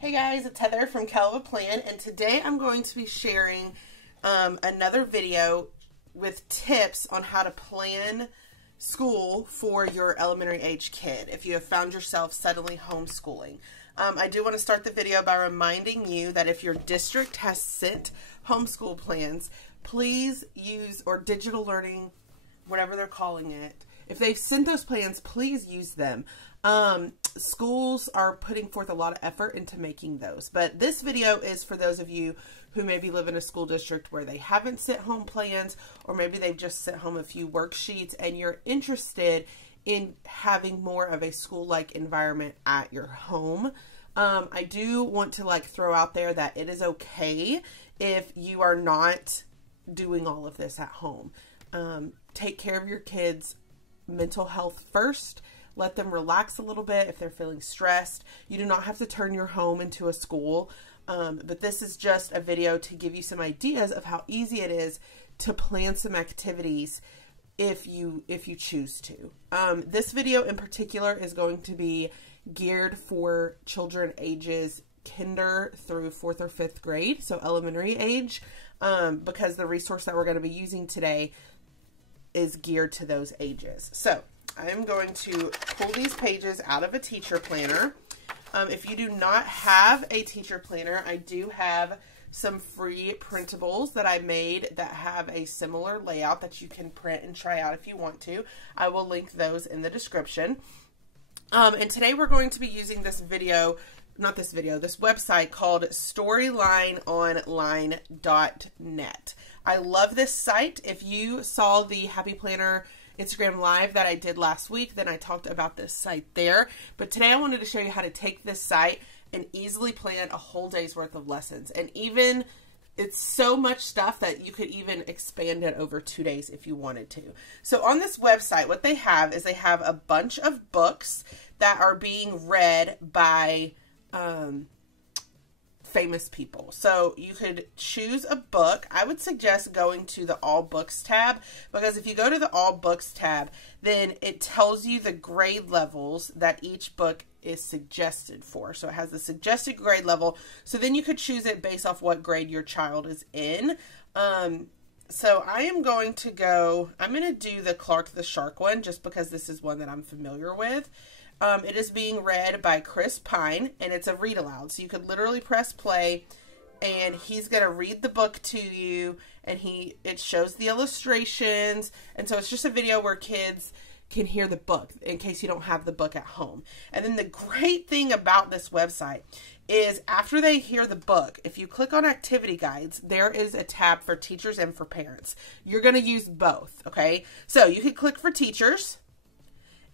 Hey guys, it's Heather from Kell of a Plan, and today I'm going to be sharing another video with tips on how to plan school for your elementary age kid if you have found yourself suddenly homeschooling. I do want to start the video by reminding you that if your district has sent homeschool plans, please use, or digital learning, whatever they're calling it, if they've sent those plans, please use them. Schools are putting forth a lot of effort into making those, but this video is for those of you who maybe live in a school district where they haven't sent home plans, or maybe they've just sent home a few worksheets and you're interested in having more of a school-like environment at your home. I do want to throw out there that it is okay if you are not doing all of this at home. Take care of your kids' mental health first. Let them relax a little bit if they're feeling stressed. You do not have to turn your home into a school, but this is just a video to give you some ideas of how easy it is to plan some activities if you choose to. This video in particular is going to be geared for children ages kinder through 4th or 5th grade, so elementary age, because the resource that we're going to be using today is geared to those ages. So I'm going to pull these pages out of a teacher planner. If you do not have a teacher planner, I do have some free printables that I made that have a similar layout that you can print and try out if you want to. I will link those in the description. And today we're going to be using this website called StorylineOnline.net. I love this site. If you saw the Happy Planner Instagram live that I did last week, then I talked about this site there. But today I wanted to show you how to take this site and easily plan a whole day's worth of lessons. And even, it's so much stuff that you could even expand it over 2 days if you wanted to. So on this website, what they have is they have a bunch of books that are being read by famous people. So you could choose a book. I would suggest going to the All Books tab, because if you go to the All Books tab, then it tells you the grade levels that each book is suggested for. So it has the suggested grade level. So then you could choose it based off what grade your child is in. So I am going to go, I'm going to do the Clark the Shark one just because this is one that I'm familiar with. It is being read by Chris Pine, and it's a read aloud. So you could literally press play, and he's going to read the book to you, and it shows the illustrations. And so it's just a video where kids can hear the book in case you don't have the book at home. And then the great thing about this website is after they hear the book, if you click on activity guides, there is a tab for teachers and for parents. You're going to use both, okay? So you could click for teachers,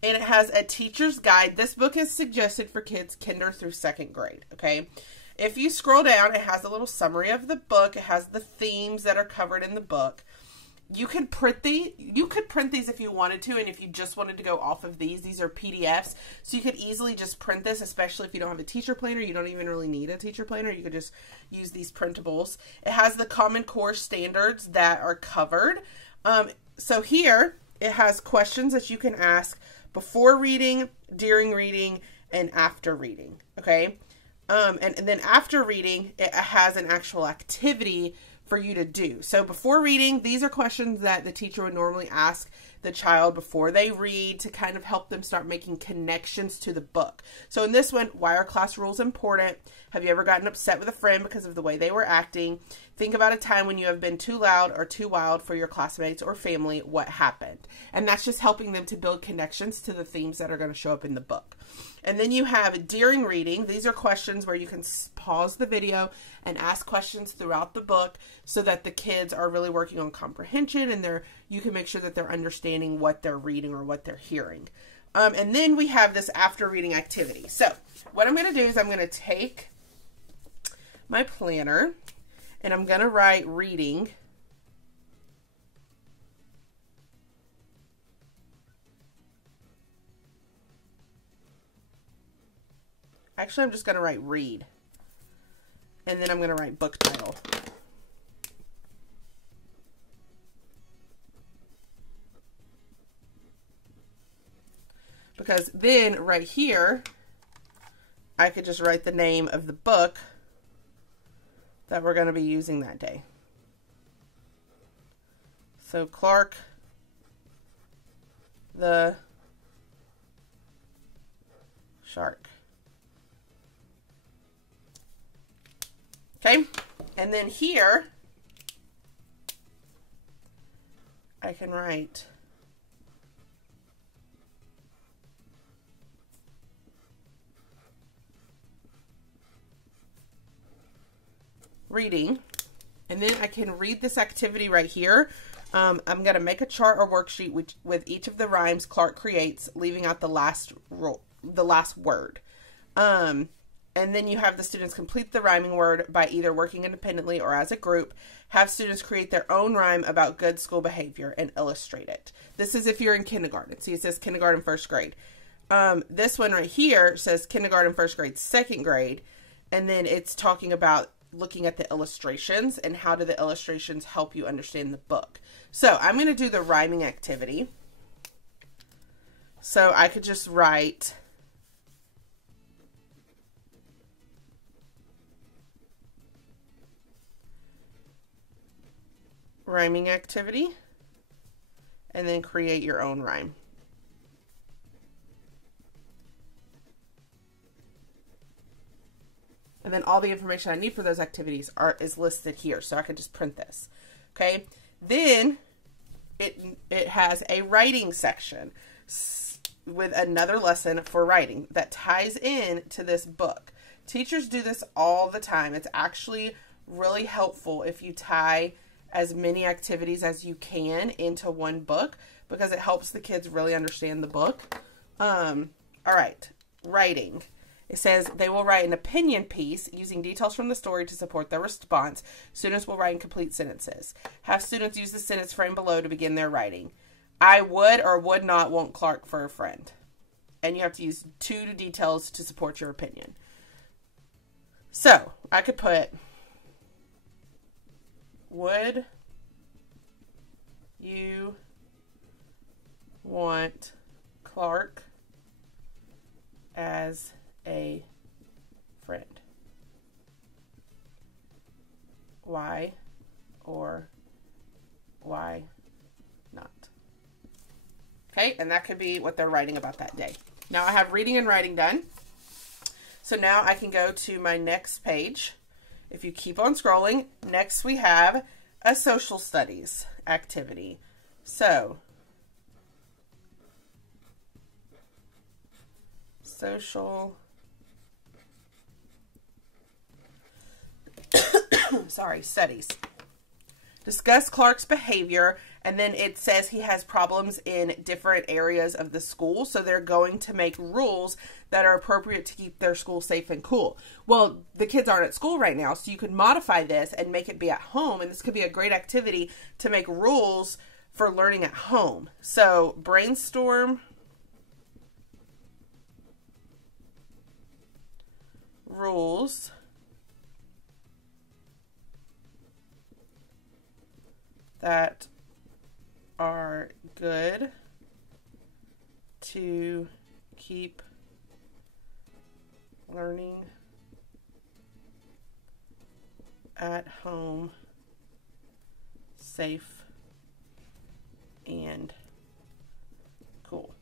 and it has a teacher's guide. This book is suggested for kids kinder through 2nd grade, okay? If you scroll down, it has a little summary of the book. It has the themes that are covered in the book. You could print these if you wanted to, and if you just wanted to go off of these are PDFs, so you could easily just print this, especially if you don't have a teacher planner. You don't even really need a teacher planner. You could just use these printables. It has the Common Core standards that are covered. So here, it has questions that you can ask before reading, during reading, and after reading, okay? And then after reading, it has an actual activity for you to do. So before reading, these are questions that the teacher would normally ask the child before they read to kind of help them start making connections to the book. So in this one, why are class rules important? Have you ever gotten upset with a friend because of the way they were acting? Think about a time when you have been too loud or too wild for your classmates or family. What happened? And that's just helping them to build connections to the themes that are going to show up in the book. And then you have during reading. These are questions where you can pause the video and ask questions throughout the book so that the kids are really working on comprehension, and you can make sure that they're understanding what they're reading or what they're hearing. And then we have this after reading activity. So what I'm going to do is I'm going to take my planner and I'm going to write reading. Actually, I'm just going to write read. And then I'm going to write book title. Because then right here, I could just write the name of the book that we're going to be using that day. So Clark the Shark. Okay, and then here I can write reading, and then I can read this activity right here. I'm going to make a chart or worksheet with each of the rhymes Clark creates, leaving out the last word. And then you have the students complete the rhyming word by either working independently or as a group. Have students create their own rhyme about good school behavior and illustrate it. This is if you're in kindergarten. See, it says kindergarten, first grade. This one right here says kindergarten, first grade, second grade. And then it's talking about looking at the illustrations and how do the illustrations help you understand the book. So I'm going to do the rhyming activity. So I could just write rhyming activity and then create your own rhyme. And then all the information I need for those activities is listed here. So I can just print this. Okay. Then it has a writing section with another lesson for writing that ties in to this book. Teachers do this all the time. It's actually really helpful if you tie as many activities as you can into one book because it helps the kids really understand the book. All right. Writing. It says they will write an opinion piece using details from the story to support their response. Students will write in complete sentences. Have students use the sentence frame below to begin their writing. I would or would not want Clark for a friend. And you have to use 2 details to support your opinion. So I could put, would you want Clark as a friend? Why or why not? Okay, and that could be what they're writing about that day. Now I have reading and writing done. So now I can go to my next page. If you keep on scrolling, next we have a social studies activity. So social studies. Discuss Clark's behavior, and then it says he has problems in different areas of the school, so they're going to make rules that are appropriate to keep their school safe and cool. Well, the kids aren't at school right now, so you could modify this and make it be at home, and this could be a great activity to make rules for learning at home. So brainstorm rules that are good to keep learning at home safe and cool.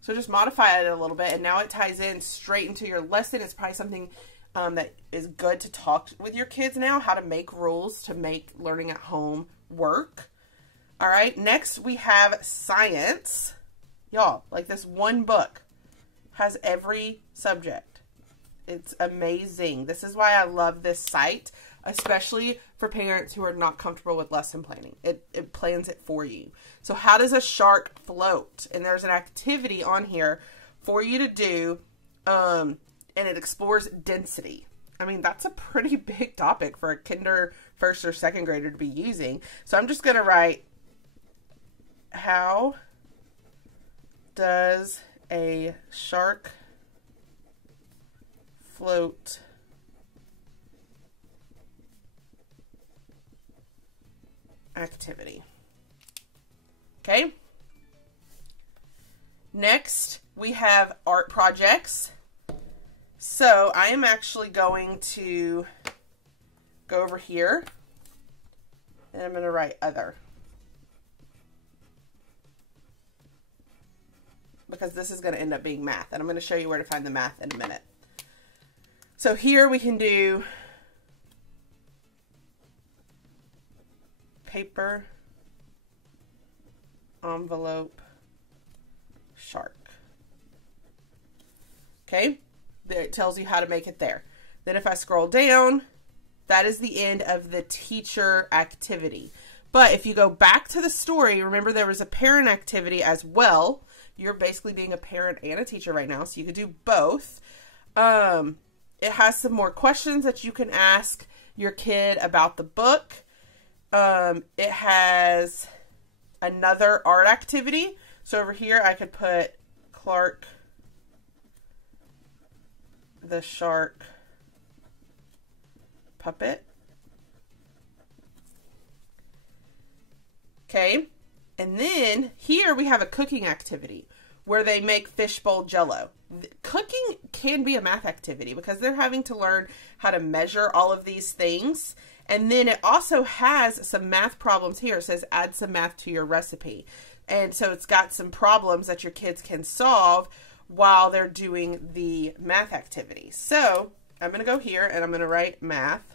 So just modify it a little bit, and now it ties in straight into your lesson. It's probably something that is good to talk with your kids now, how to make rules to make learning at home work. All right, next we have science. Y'all, like this one book has every subject. It's amazing. This is why I love this site, especially for parents who are not comfortable with lesson planning. It plans it for you. So how does a shark float? And there's an activity on here for you to do, and it explores density. I mean, that's a pretty big topic for a kinder, first or second grader to be using. So I'm just going to write, how does a shark float activity? Okay. Next, we have art projects. So I am actually going to go over here and I'm going to write other. Because this is going to end up being math. And I'm going to show you where to find the math in a minute. So here we can do paper, envelope, shark. Okay, there it tells you how to make it there. Then if I scroll down, that is the end of the teacher activity. But if you go back to the story, remember there was a parent activity as well. You're basically being a parent and a teacher right now, so you could do both. It has some more questions that you can ask your kid about the book. It has another art activity. So over here I could put Clark the Shark puppet. Okay. And then here we have a cooking activity where they make fishbowl jello. Cooking can be a math activity because they're having to learn how to measure all of these things. And then it also has some math problems here. It says add some math to your recipe. And so it's got some problems that your kids can solve while they're doing the math activity. So I'm going to go here and I'm going to write math.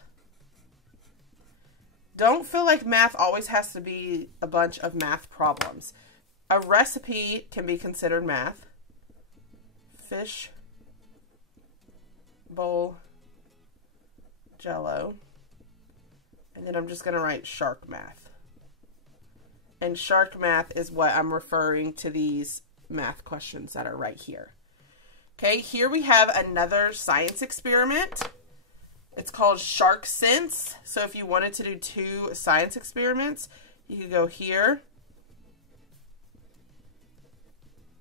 Don't feel like math always has to be a bunch of math problems. A recipe can be considered math. Fish bowl jello. And then I'm just going to write shark math. And shark math is what I'm referring to these math questions that are right here. Okay, here we have another science experiment. It's called Shark Sense. So if you wanted to do 2 science experiments, you could go here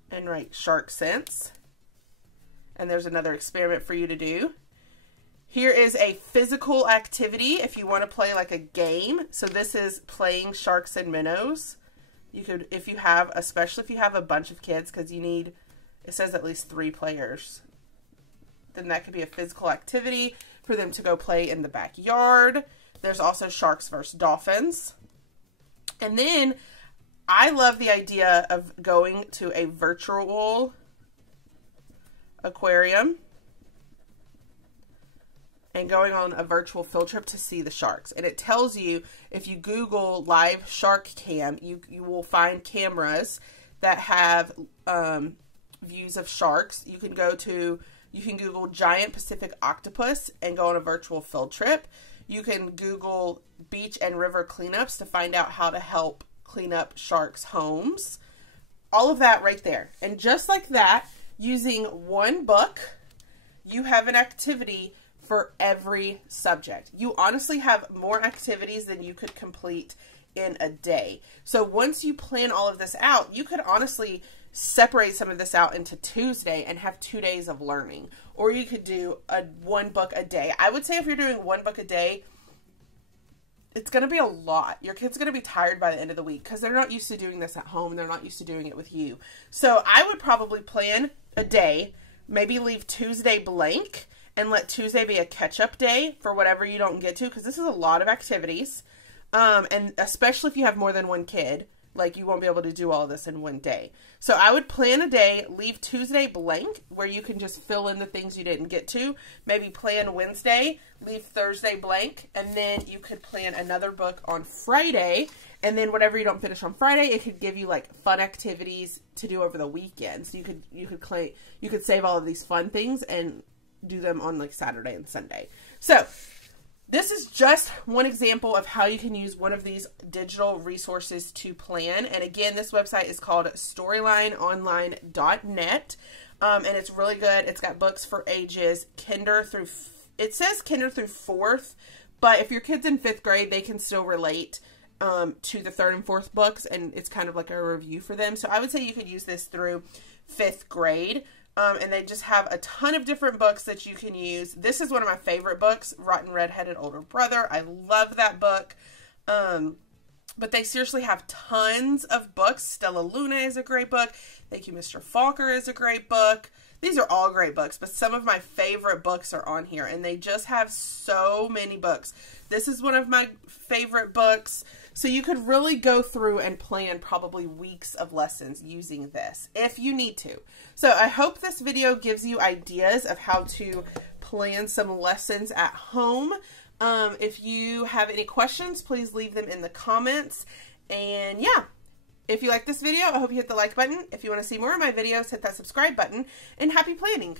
and write Shark Sense. And there's another experiment for you to do. Here is a physical activity if you want to play like a game. So this is playing sharks and minnows. You could, if you have, especially if you have a bunch of kids, because you need, it says at least 3 players. Then that could be a physical activity for them to go play in the backyard. There's also sharks versus dolphins. And then I love the idea of going to a virtual aquarium and going on a virtual field trip to see the sharks. And it tells you, if you Google live shark cam, you will find cameras that have views of sharks. You can Google giant Pacific octopus and go on a virtual field trip. You can Google beach and river cleanups to find out how to help clean up sharks' homes. All of that right there. And just like that, using one book, you have an activity for every subject. You honestly have more activities than you could complete in a day. So once you plan all of this out, you could honestly separate some of this out into Tuesday and have 2 days of learning. Or you could do one book a day. I would say if you're doing one book a day, it's going to be a lot. Your kid's going to be tired by the end of the week because they're not used to doing this at home. They're not used to doing it with you. So I would probably plan a day, maybe leave Tuesday blank and let Tuesday be a catch-up day for whatever you don't get to, because this is a lot of activities. And especially if you have more than one kid, like you won't be able to do all of this in one day. So I would plan a day, leave Tuesday blank, where you can just fill in the things you didn't get to. Maybe plan Wednesday, leave Thursday blank, and then you could plan another book on Friday. And then whatever you don't finish on Friday, it could give you like fun activities to do over the weekend. So you could save all of these fun things and do them on like Saturday and Sunday. So this is just one example of how you can use one of these digital resources to plan. And again, this website is called storylineonline.net. And it's really good. It's got books for ages kinder through, it says kinder through 4th, but if your kid's in 5th grade, they can still relate to the 3rd and 4th books, and it's kind of like a review for them. So I would say you could use this through 5th grade. And they just have a ton of different books that you can use. This is one of my favorite books, Rotten Red-Headed Older Brother. I love that book. But they seriously have tons of books. Stella Luna is a great book. Thank You, Mr. Falker is a great book. These are all great books, but some of my favorite books are on here, and they just have so many books. This is one of my favorite books. So you could really go through and plan probably weeks of lessons using this if you need to. So I hope this video gives you ideas of how to plan some lessons at home. If you have any questions, please leave them in the comments. And yeah, if you like this video, I hope you hit the like button. If you want to see more of my videos, hit that subscribe button. And happy planning!